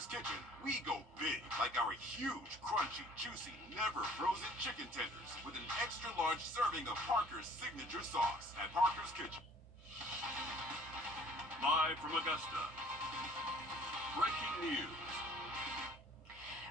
Parker's Kitchen, we go big, like our huge, crunchy, juicy, never frozen chicken tenders with an extra large serving of Parker's signature sauce at Parker's Kitchen. Live from Augusta, breaking news.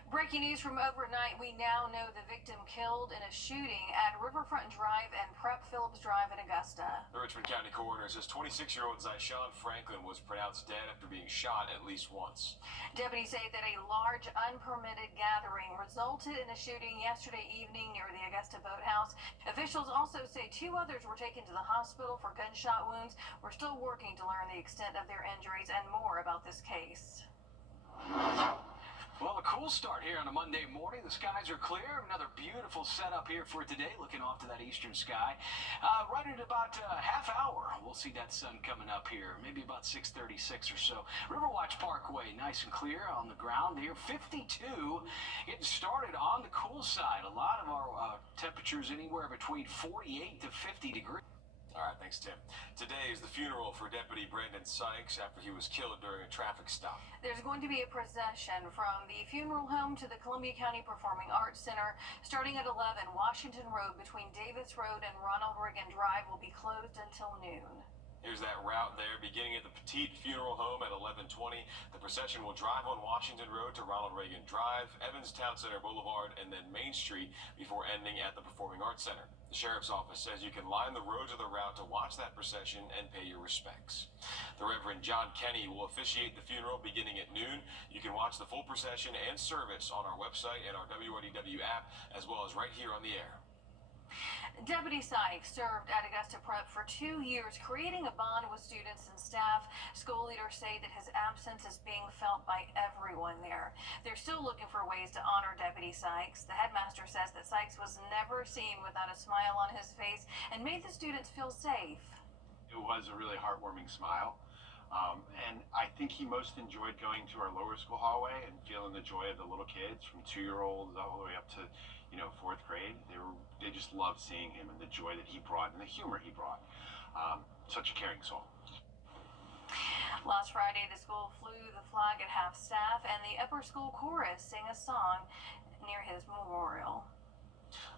Breaking news from overnight, we now know the victim killed in a shooting at Riverfront Drive and Prep Phillips Drive in Augusta. The Richmond County coroner says 26-year-old Zyshawn Franklin was pronounced dead after being shot at least once. Deputies say that a large unpermitted gathering resulted in a shooting yesterday evening near the Augusta Boathouse. Officials also say 2 others were taken to the hospital for gunshot wounds. We're still working to learn the extent of their injuries and more about this case. Well, a cool start here on a Monday morning. The skies are clear. Another beautiful setup here for today, looking off to that eastern sky. Right at about half hour, we'll see that sun coming up here, maybe about 6:36 or so. Riverwatch Parkway, nice and clear on the ground here. 52, getting started on the cool side. A lot of our temperatures anywhere between 48 to 50 degrees. All right, thanks, Tim. Today is the funeral for Deputy Brandon Sykes after he was killed during a traffic stop. There's going to be a procession from the funeral home to the Columbia County Performing Arts Center. Starting at 11, Washington Road between Davis Road and Ronald Reagan Drive will be closed until noon. Here's that route there, beginning at the Petite Funeral Home at 11:20. The procession will drive on Washington Road to Ronald Reagan Drive, Evans Town Center Boulevard, and then Main Street before ending at the Performing Arts Center. The Sheriff's Office says you can line the roads of the route to watch that procession and pay your respects. The Reverend John Kenny will officiate the funeral beginning at noon. You can watch the full procession and service on our website and our Wrdw app, as well as right here on the air. Deputy Sykes served at Augusta Prep for 2 years, creating a bond with students and staff. School leaders say that his absence is being felt by everyone there. They're still looking for ways to honor Deputy Sykes. The headmaster says that Sykes was never seen without a smile on his face and made the students feel safe. It was a really heartwarming smile. And I think he most enjoyed going to our lower school hallway and feeling the joy of the little kids from 2-year-olds all the way up to, 4th grade. They just loved seeing him and the joy that he brought and the humor he brought. Such a caring soul. Last Friday, the school flew the flag at half-staff, and the upper school chorus sang a song near his memorial.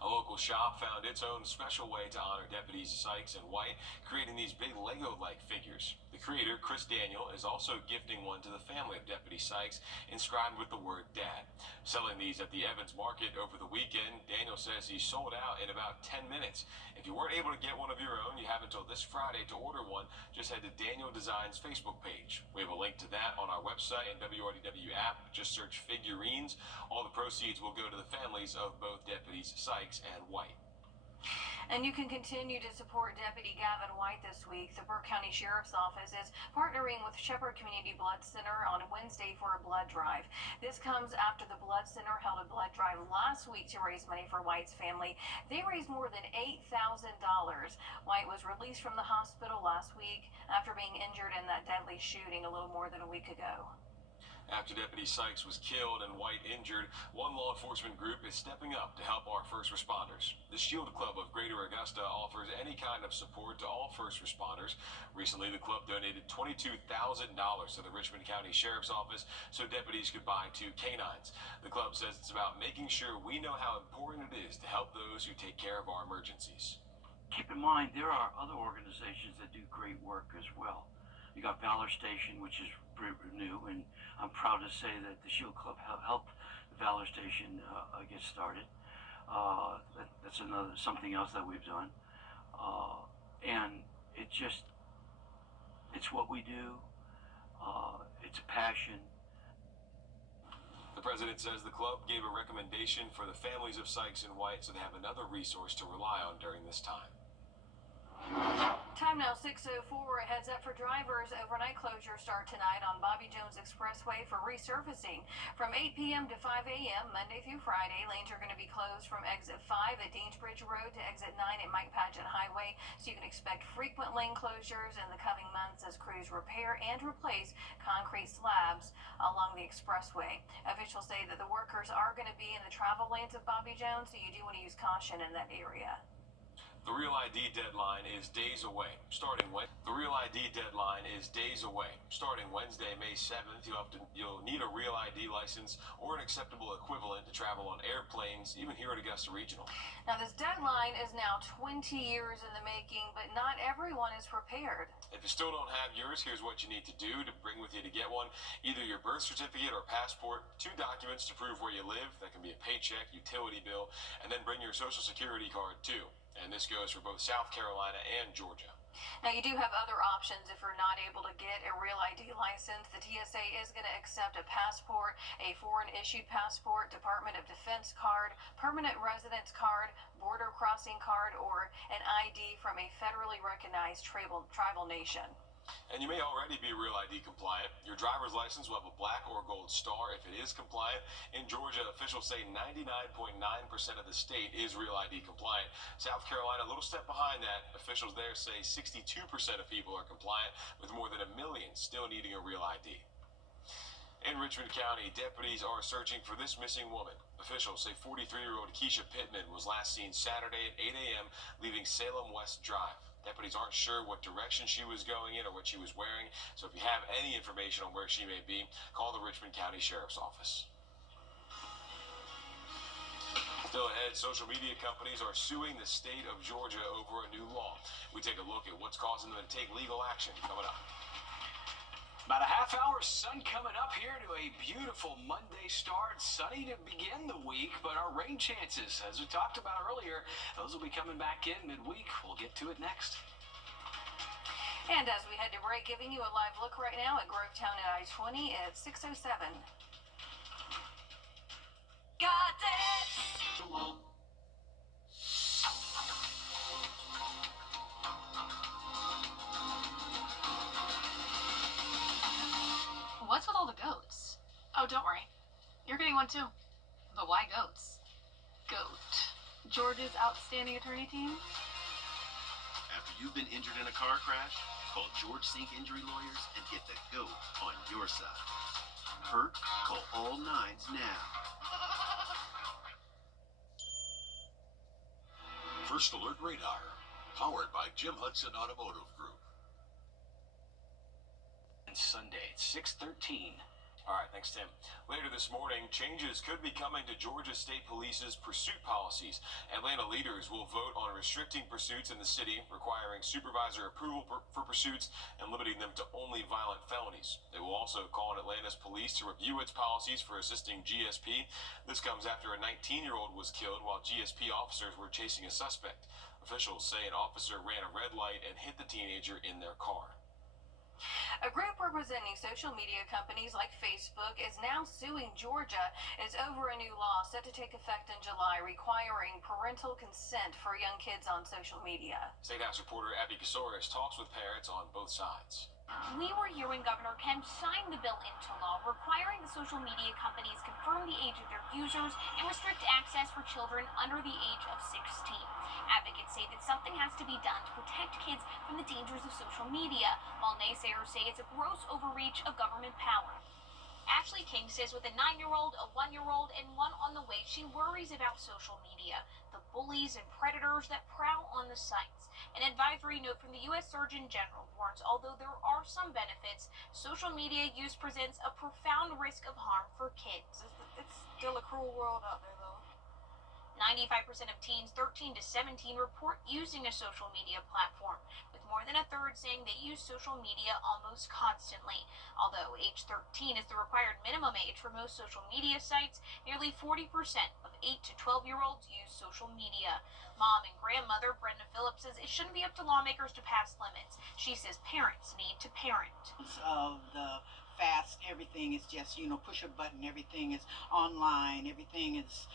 A local shop found its own special way to honor Deputies Sykes and White, creating these big Lego-like figures. The creator, Chris Daniel, is also gifting one to the family of Deputy Sykes, inscribed with the word Dad. Selling these at the Evans Market over the weekend, Daniel says he sold out in about 10 minutes. If you weren't able to get one of your own, you have until this Friday to order one. Just head to Daniel Design's Facebook page. We have a link to that on our website and WRDW app. Just search figurines. All the proceeds will go to the families of both Deputies Sykes and White. And you can continue to support Deputy Gavin White this week. The Burke County Sheriff's Office is partnering with Shepherd Community Blood Center on Wednesday for a blood drive. This comes after the Blood Center held a blood drive last week to raise money for White's family. They raised more than $8,000. White was released from the hospital last week after being injured in that deadly shooting a little more than a week ago. After Deputy Sykes was killed and White injured, one law enforcement group is stepping up to help our first responders. The Shield Club of Greater Augusta offers any kind of support to all first responders. Recently, the club donated $22,000 to the Richmond County Sheriff's Office so deputies could buy 2 canines. The club says it's about making sure we know how important it is to help those who take care of our emergencies. Keep in mind, there are other organizations that do great work as well. You got Valor Station, which is new, and I'm proud to say that the Shield Club helped the Valor Station get started. That's something else that we've done, and it's what we do. It's a passion. The president says the club gave a recommendation for the families of Sykes and White so they have another resource to rely on during this time. Time now 6:04. A heads up for drivers. Overnight closures start tonight on Bobby Jones Expressway for resurfacing. From 8 p.m. to 5 a.m. Monday through Friday, lanes are going to be closed from exit 5 at Deansbridge Road to exit 9 at Mike Paget Highway. So you can expect frequent lane closures in the coming months as crews repair and replace concrete slabs along the expressway. Officials say that the workers are going to be in the travel lanes of Bobby Jones, so you do want to use caution in that area. The Real ID deadline is days away. The Real ID deadline is days away. Starting Wednesday, May 7th, you'll need a Real ID license or an acceptable equivalent to travel on airplanes, even here at Augusta Regional. Now, this deadline is now 20 years in the making, but not everyone is prepared. If you still don't have yours, here's what you need to do to bring with you to get one. Either your birth certificate or passport, 2 documents to prove where you live. That can be a paycheck, utility bill, and then bring your social security card too. And this goes for both South Carolina and Georgia. Now, you do have other options if you're not able to get a Real ID license. The TSA is going to accept a passport, a foreign-issued passport, Department of Defense card, permanent residence card, border crossing card, or an ID from a federally recognized tribal nation. And you may already be Real ID compliant. Your driver's license will have a black or gold star if it is compliant. In Georgia, officials say 99.9% of the state is Real ID compliant. South Carolina, a little step behind that. Officials there say 62% of people are compliant, with more than 1 million still needing a Real ID. In Richmond County, deputies are searching for this missing woman. Officials say 43-year-old Keisha Pittman was last seen Saturday at 8 a.m. leaving Salem West Drive. Deputies aren't sure what direction she was going in or what she was wearing, so if you have any information on where she may be, call the Richmond County Sheriff's Office. Still ahead, social media companies are suing the state of Georgia over a new law. We take a look at what's causing them to take legal action coming up. About a half hour sun coming up here to a beautiful Monday start. Sunny to begin the week, but our rain chances, as we talked about earlier, those will be coming back in midweek. We'll get to it next. And as we head to break, giving you a live look right now at Grovetown and I-20 at 6:07. Got it! What's with all the goats? Oh, don't worry. You're getting one too. But why goats? Goat. Georgia's outstanding attorney team? After you've been injured in a car crash, call George Sink Injury Lawyers and get the GOAT on your side. Hurt? Call all 9s now. First Alert Radar, powered by Jim Hudson Automotive Group. And Sunday at 6:13. All right, thanks, Tim. Later this morning, changes could be coming to Georgia State Police's pursuit policies. Atlanta leaders will vote on restricting pursuits in the city, requiring supervisor approval for pursuits and limiting them to only violent felonies. They will also call on Atlanta's police to review its policies for assisting GSP. This comes after a 19-year-old was killed while GSP officers were chasing a suspect. Officials say an officer ran a red light and hit the teenager in their car. A group representing social media companies like Facebook is now suing Georgia. It's over a new law set to take effect in July requiring parental consent for young kids on social media. State House reporter Abby Casoris talks with parents on both sides. We were hearing Governor Kemp sign the bill into law requiring the social media companies confirm the age of their users and restrict access for children under the age of 16. Advocates say that something has to be done to protect kids from the dangers of social media, while naysayers say it's a gross overreach of government power. Ashley King says with a 9-year-old, a 1-year-old, and one on the way, she worries about social media, the bullies and predators that prowl on the sites. An advisory note from the U.S. Surgeon General warns although there are some benefits, social media use presents a profound risk of harm for kids. It's still a cruel world out there, though. 95% of teens 13 to 17 report using a social media platform, with more than a third saying they use social media almost constantly. Although age 13 is the required minimum age for most social media sites, nearly 40% of 8 to 12-year-olds use social media. Mom and grandmother Brenda Phillips says it shouldn't be up to lawmakers to pass limits. She says parents need to parent. Of the fast, everything is just, push a button, everything is online, everything is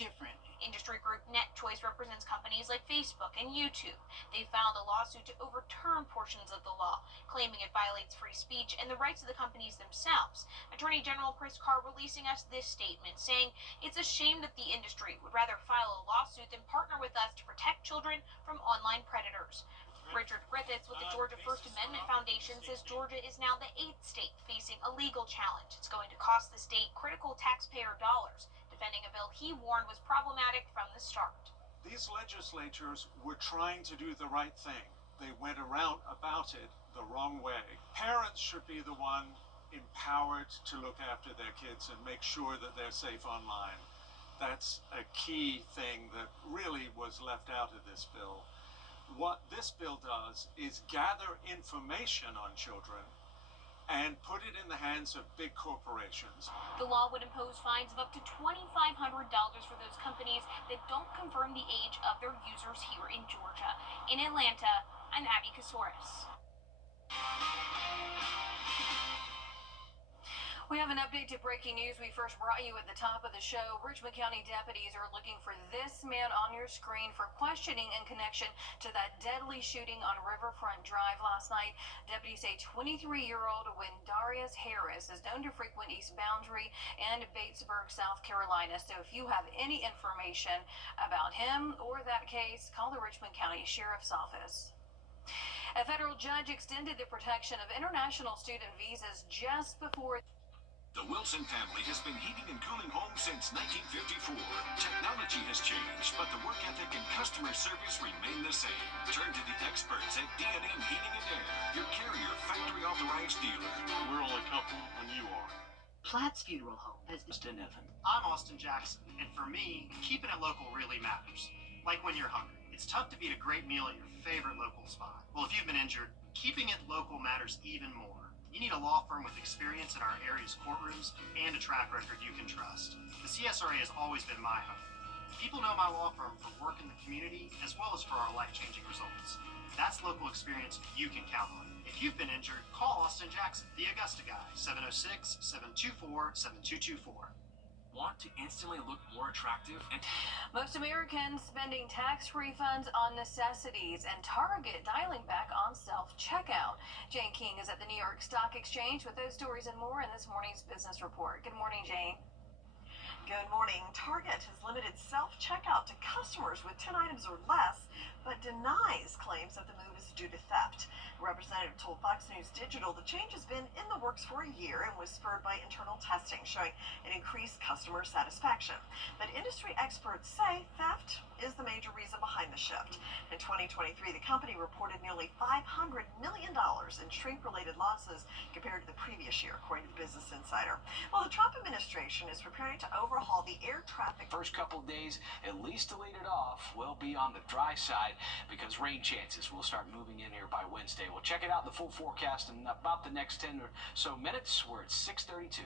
different. Industry group NetChoice represents companies like Facebook and YouTube. They filed a lawsuit to overturn portions of the law, claiming it violates free speech and the rights of the companies themselves. Attorney General Chris Carr releasing us this statement, saying it's a shame that the industry would rather file a lawsuit than partner with us to protect children from online predators. Richard Griffiths with the Georgia First Amendment Foundation says Georgia is now the 8th state facing a legal challenge. It's going to cost the state critical taxpayer dollars, defending a bill he warned was problematic from the start. these legislatures were trying to do the right thing. They went around about it the wrong way. Parents should be the one empowered to look after their kids and make sure that they're safe online. That's a key thing that really was left out of this bill. What this bill does is gather information on children and put it in the hands of big corporations. The law would impose fines of up to $2,500 for those companies that don't confirm the age of their users here in Georgia. In Atlanta, I'm Abby Kasouris. We have an update to breaking news we first brought you at the top of the show. Richmond County deputies are looking for this man on your screen for questioning in connection to that deadly shooting on Riverfront Drive last night. Deputies say 23-year-old Wendarius Harris is known to frequent East Boundary and Batesburg, South Carolina. So if you have any information about him or that case, call the Richmond County Sheriff's Office. A federal judge extended the protection of international student visas just before. The Wilson family has been heating and cooling homes since 1954. Technology has changed, but the work ethic and customer service remain the same. Turn to the experts at D&M Heating and Air, your Carrier factory authorized dealer. We're only couple when you are. Platt's Funeral Home has Austin Evan. I'm Austin Jackson, and for me, keeping it local really matters. Like when you're hungry. It's tough to beat a great meal at your favorite local spot. Well, if you've been injured, keeping it local matters even more. You need a law firm with experience in our area's courtrooms and a track record you can trust. The CSRA has always been my home. People know my law firm for work in the community as well as for our life-changing results. That's local experience you can count on. If you've been injured, call Austin Jackson, the Augusta guy, 706-724-7224. Want to instantly look more attractive? And most Americans spending tax refunds on necessities, and Target dialing back on self-checkout. Jane King is at the New York Stock Exchange with those stories and more in this morning's business report. Good morning, Jane. Good morning. Target has limited self-checkout to customers with 10 items or less, but denies claims that the move is due to theft. A representative told Fox News Digital the change has been in the works for a year and was spurred by internal testing showing an increased customer satisfaction. But industry experts say theft is the major reason behind the shift. In 2023, the company reported nearly $500 million in shrink-related losses compared to the previous year, according to Business Insider. Well, the Trump administration is preparing to overhaul the air traffic. First couple days, at least to lead it off, will be on the dry side because rain chances will start moving in here by Wednesday. We'll check it out in the full forecast in about the next 10 or so minutes. We're at 6:32.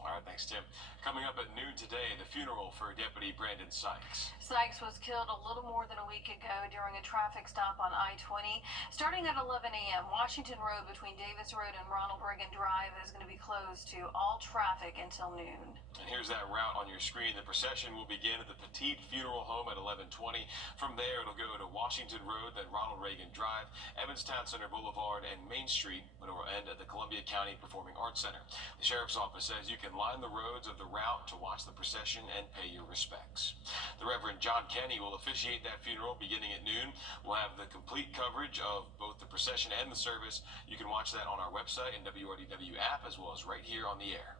All right, thanks, Tim. Coming up at noon today, the funeral for Deputy Brandon Sykes. Sykes was killed a little more than a week ago during a traffic stop on I-20. Starting at 11 a.m., Washington Road between Davis Road and Ronald Reagan Drive is going to be closed to all traffic until noon. And here's that route on your screen. The procession will begin at the Petite Funeral Home at 11:20. From there, it'll go to Washington Road, then Ronald Reagan Drive, Evans Town Center Boulevard, and Main Street, but it will end at the Columbia County Performing Arts Center. The Sheriff's Office says you can line the roads of the route to watch the procession and pay your respects. The Reverend John Kenny will officiate that funeral beginning at noon. We'll have the complete coverage of both the procession and the service. You can watch that on our website and WRDW app, as well as right here on the air.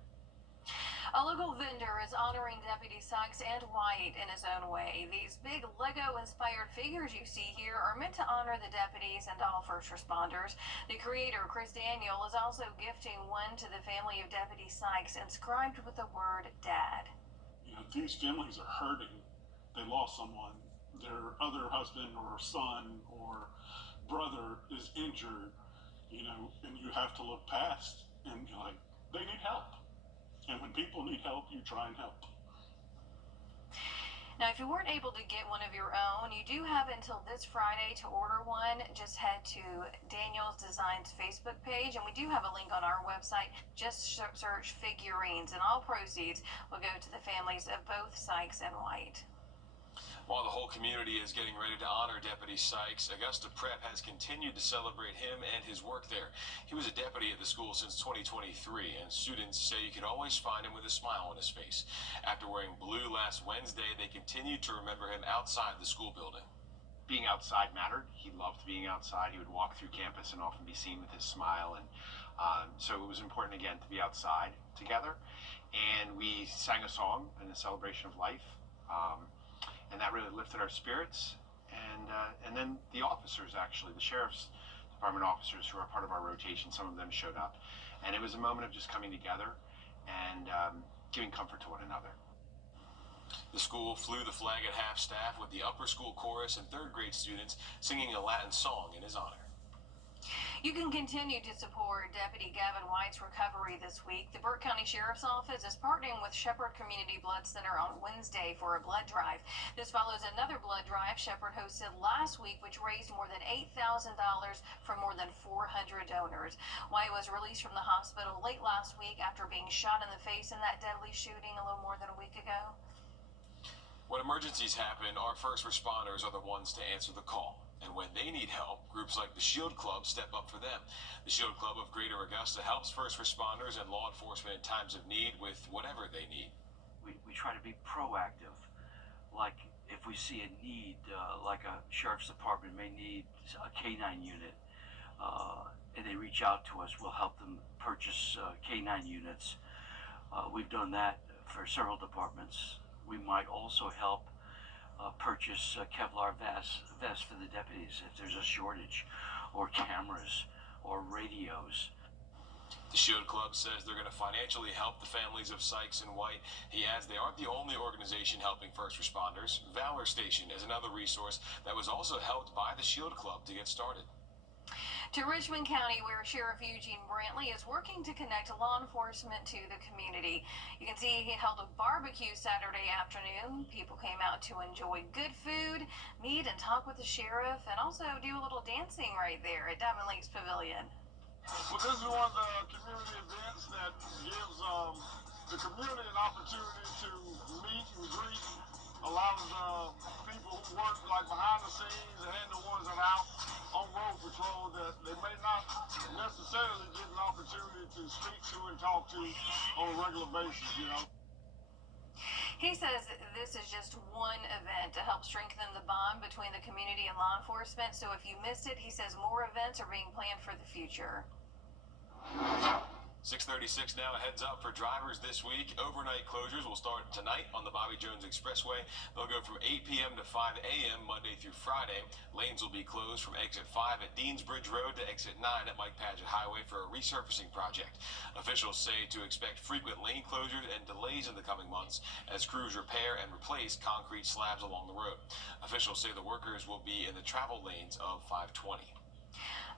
A local vendor is honoring Deputy Sykes and White in his own way. These big Lego-inspired figures you see here are meant to honor the deputies and all first responders. The creator, Chris Daniel, is also gifting one to the family of Deputy Sykes, inscribed with the word Dad. You know, these families are hurting. They lost someone. Their other husband or son or brother is injured, you know, and you have to look past and be like, they need help. And when people need help, you try and help. Now, if you weren't able to get one of your own, you do have until this Friday to order one. Just head to Daniel's Designs Facebook page, and we do have a link on our website. Just search figurines, and all proceeds will go to the families of both Sykes and White. While the whole community is getting ready to honor Deputy Sykes, Augusta Prep has continued to celebrate him and his work there. He was a deputy at the school since 2023, and students say you can always find him with a smile on his face. After wearing blue last Wednesday, they continued to remember him outside the school building. Being outside mattered. He loved being outside. He would walk through campus and often be seen with his smile, and so it was important again to be outside together. And we sang a song in a celebration of life. and that really lifted our spirits. And then the officers, actually, the sheriff's department officers who are part of our rotation, some of them showed up, and it was a moment of just coming together and giving comfort to one another. The school flew the flag at half-staff with the upper school chorus and third-grade students singing a Latin song in his honor. You can continue to support Deputy Gavin White's recovery this week. The Burke County Sheriff's Office is partnering with Shepherd Community Blood Center on Wednesday for a blood drive. This follows another blood drive Shepherd hosted last week, which raised more than $8,000 from more than 400 donors. White was released from the hospital late last week after being shot in the face in that deadly shooting a little more than a week ago. When emergencies happen, our first responders are the ones to answer the call. And when they need help, groups like the Shield Club step up for them. The Shield Club of Greater Augusta helps first responders and law enforcement in times of need with whatever they need. We try to be proactive. Like if we see a need, like a sheriff's department may need a K9 unit, and they reach out to us, we'll help them purchase K9 units. We've done that for several departments. We might also help purchase Kevlar vests for the deputies if there's a shortage, or cameras, or radios. The Shield Club says they're going to financially help the families of Sykes and White. He adds they aren't the only organization helping first responders. Valor Station is another resource that was also helped by the Shield Club to get started. To Richmond County, where Sheriff Eugene Brantley is working to connect law enforcement to the community. You can see he held a barbecue Saturday afternoon. People came out to enjoy good food, meet and talk with the sheriff, and also do a little dancing right there at Diamond Lakes Pavilion. Well, this is one of the community events that gives the community an opportunity to meet and greet a lot of the people who work like behind the scenes and the ones that are out on road patrol that they may not necessarily get an opportunity to speak to and talk to on a regular basis, you know. He says this is just one event to help strengthen the bond between the community and law enforcement. So if you missed it, he says more events are being planned for the future. 6:36 now, a heads up for drivers this week. Overnight closures will start tonight on the Bobby Jones Expressway. They'll go from 8 p.m. to 5 a.m. Monday through Friday. Lanes will be closed from exit 5 at Deansbridge Road to exit 9 at Mike Paget Highway for a resurfacing project. Officials say to expect frequent lane closures and delays in the coming months as crews repair and replace concrete slabs along the road. Officials say the workers will be in the travel lanes of 520.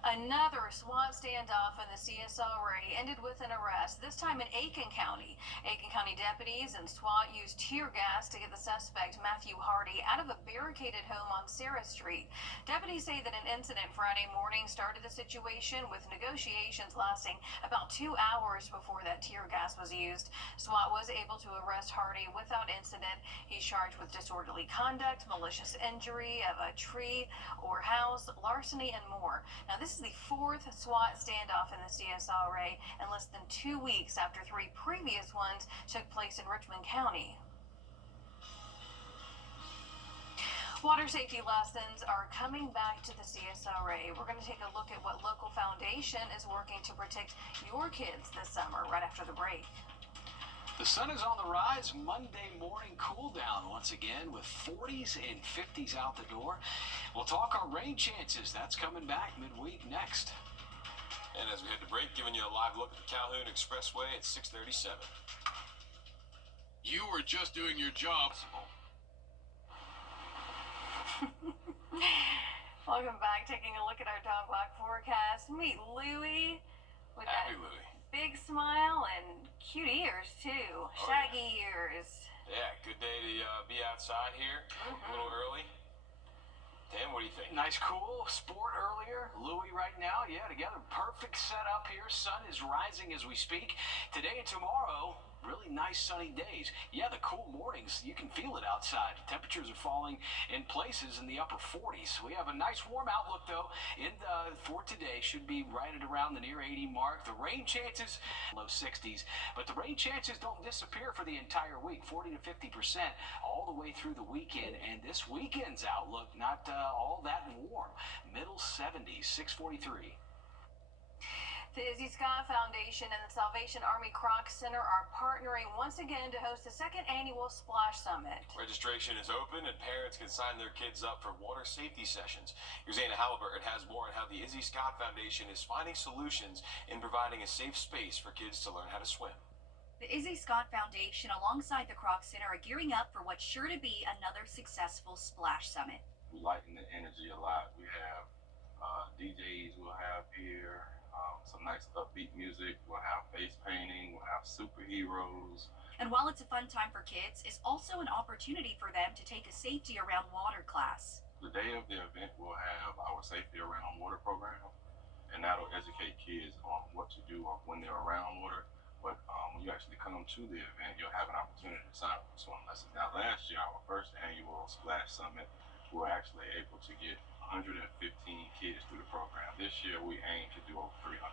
Another SWAT standoff in the CSRA ended with an arrest, this time in Aiken County. Aiken County deputies and SWAT used tear gas to get the suspect, Matthew Hardy, out of a barricaded home on Sarah Street. Deputies say that an incident Friday morning started the situation, with negotiations lasting about 2 hours before that tear gas was used. SWAT was able to arrest Hardy without incident. He's charged with disorderly conduct, malicious injury of a tree or house, larceny, and more. Now, this is the fourth SWAT standoff in the CSRA in less than 2 weeks after 3 previous ones took place in Richmond County. Water safety lessons are coming back to the CSRA. We're going to take a look at what local foundation is working to protect your kids this summer right after the break. The sun is on the rise. Monday morning cool down once again with 40s and 50s out the door. We'll talk our rain chances. That's coming back midweek next. And as we head to break, giving you a live look at the Calhoun Expressway at 6:37. You were just doing your job. Welcome back. Taking a look at our dog walk forecast. Meet Louie with Happy that Louie. big smile and cute ears too. Shaggy ears. Yeah, good day to be outside here. A little early. Tim, what do you think? Nice, cool sport earlier. Louie right now, yeah, together. Perfect setup here. Sun is rising as we speak. Today and tomorrow, really nice sunny days. Yeah, the cool mornings, you can feel it outside. Temperatures are falling in places in the upper 40s. We have a nice warm outlook, though, for today. Should be right at around the near 80 mark. The rain chances, low 60s. But the rain chances don't disappear for the entire week, 40 to 50% all the way through the weekend. And this weekend's outlook, not all that warm. Middle 70s, 643. The Izzy Scott Foundation and the Salvation Army Croc Center are partnering once again to host the second annual Splash Summit. Registration is open and parents can sign their kids up for water safety sessions. Here's Anna Halliburton has more on how the Izzy Scott Foundation is finding solutions in providing a safe space for kids to learn how to swim. The Izzy Scott Foundation, alongside the Croc Center, are gearing up for what's sure to be another successful Splash Summit. We lighten the energy a lot. We have DJs we'll have here, some nice upbeat music. We'll have face painting. We'll have superheroes. And while it's a fun time for kids, it's also an opportunity for them to take a safety around water class. The day of the event, we'll have our safety around water program, and that'll educate kids on what to do when they're around water. But when you actually come to the event, you'll have an opportunity to sign up for swim lessons. Now, last year, our first annual Splash Summit, we were actually able to get 115 kids through the program. This year, we aim to do over 300.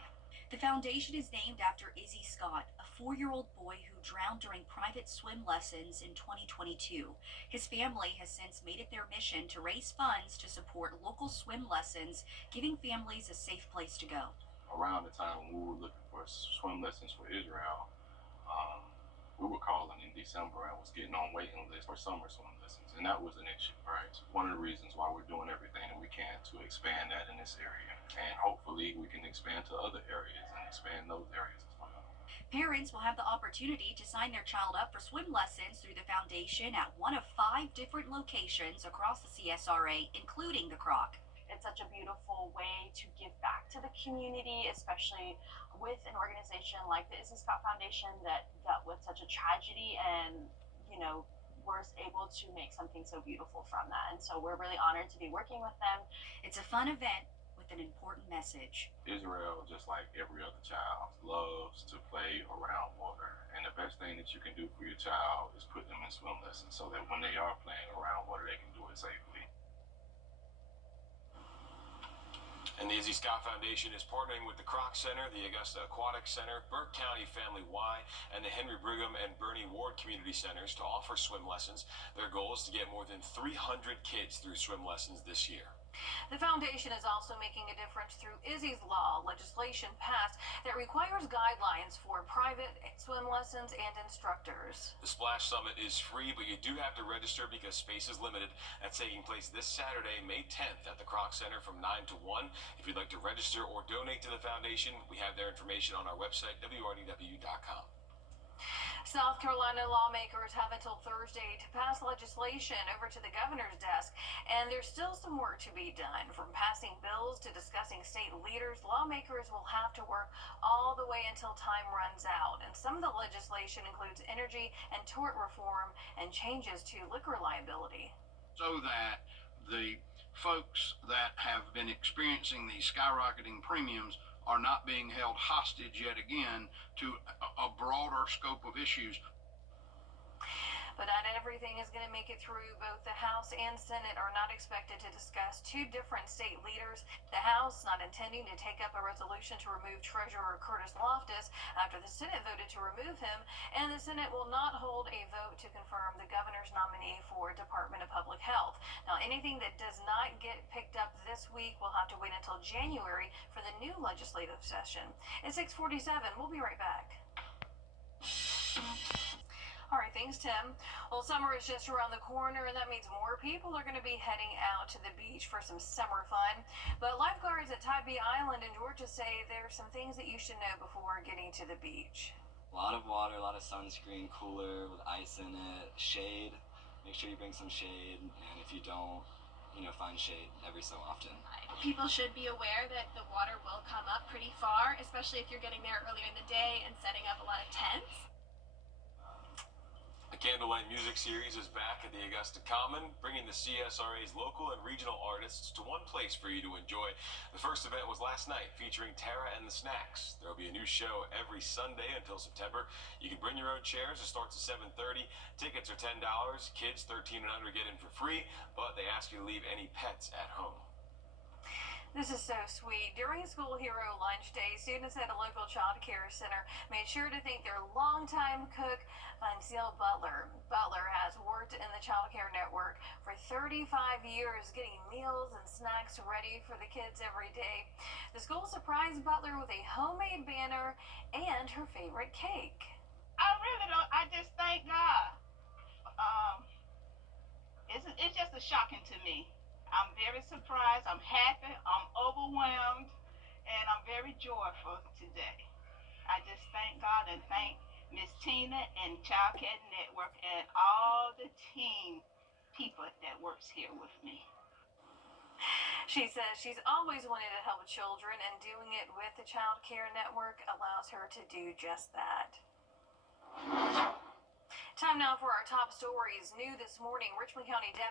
The foundation is named after Izzy Scott, a 4-year-old boy who drowned during private swim lessons in 2022. His family has since made it their mission to raise funds to support local swim lessons, giving families a safe place to go. Around the time when we were looking for swim lessons for Israel, we were calling in December and was getting on waiting lists for summer swim lessons, and that was an issue, right? One of the reasons why we're doing everything that we can to expand that in this area, and hopefully we can expand to other areas and expand those areas as well. Parents will have the opportunity to sign their child up for swim lessons through the foundation at one of 5 different locations across the CSRA, including the Croc. It's such a beautiful way to give back to the community, especially with an organization like the Izzy Scott Foundation that dealt with such a tragedy, and we're able to make something so beautiful from that. And so we're really honored to be working with them. It's a fun event with an important message. Israel, just like every other child, loves to play around water, and the best thing that you can do for your child is put them in swim lessons so that when they are playing around water, they can do it safely. And the Izzy Scott Foundation is partnering with the Croc Center, the Augusta Aquatic Center, Burke County Family Y, and the Henry Brigham and Bernie Ward Community Centers to offer swim lessons. Their goal is to get more than 300 kids through swim lessons this year. The foundation is also making a difference through Izzy's Law legislation passed that requires guidelines for private swim lessons and instructors. The Splash Summit is free, but you do have to register because space is limited. That's taking place this Saturday, May 10th at the Croc Center from 9 to 1. If you'd like to register or donate to the foundation, we have their information on our website, wrdw.com. South Carolina lawmakers have until Thursday to pass legislation over to the governor's desk, and there's still some work to be done. From passing bills to discussing state leaders, lawmakers will have to work all the way until time runs out. And some of the legislation includes energy and tort reform and changes to liquor liability. So that the folks that have been experiencing these skyrocketing premiums are not being held hostage yet again to a broader scope of issues. But not everything is going to make it through. Both the House and Senate are not expected to discuss 2 different state leaders. The House not intending to take up a resolution to remove Treasurer Curtis Loftus after the Senate voted to remove him, and the Senate will not hold a vote to confirm the governor's nominee for Department of Public Health. Now, anything that does not get picked up this week will have to wait until January for the new legislative session. It's 6:47. We'll be right back. All right, thanks, Tim. Well, summer is just around the corner, and that means more people are going to be heading out to the beach for some summer fun. But lifeguards at Tybee Island in Georgia say there's some things that you should know before getting to the beach. A lot of water, a lot of sunscreen, cooler with ice in it, shade. Make sure you bring some shade, and if you don't, find shade every so often. People should be aware that the water will come up pretty far, especially if you're getting there earlier in the day and setting up a lot of tents. The Candlelight Music Series is back at the Augusta Common, bringing the CSRA's local and regional artists to one place for you to enjoy. The first event was last night, featuring Tara and the Snacks. There will be a new show every Sunday until September. You can bring your own chairs. It starts at 7:30. Tickets are $10. Kids 13 and under get in for free, but they ask you to leave any pets at home. The This is so sweet. During School Hero Lunch Day, students at a local child care center made sure to thank their longtime cook, Vincel Butler. Butler has worked in the child care network for 35 years, getting meals and snacks ready for the kids every day. The school surprised Butler with a homemade banner and her favorite cake. I really don't. I just thank God. It's just a shocking to me. I'm very surprised. I'm happy. I'm overwhelmed, and I'm very joyful today. I just thank God and thank Miss Tina and Child Care Network and all the team people that works here with me. She says she's always wanted to help children, and doing it with the Child Care Network allows her to do just that. Time now for our top stories. New this morning, Richmond County deputy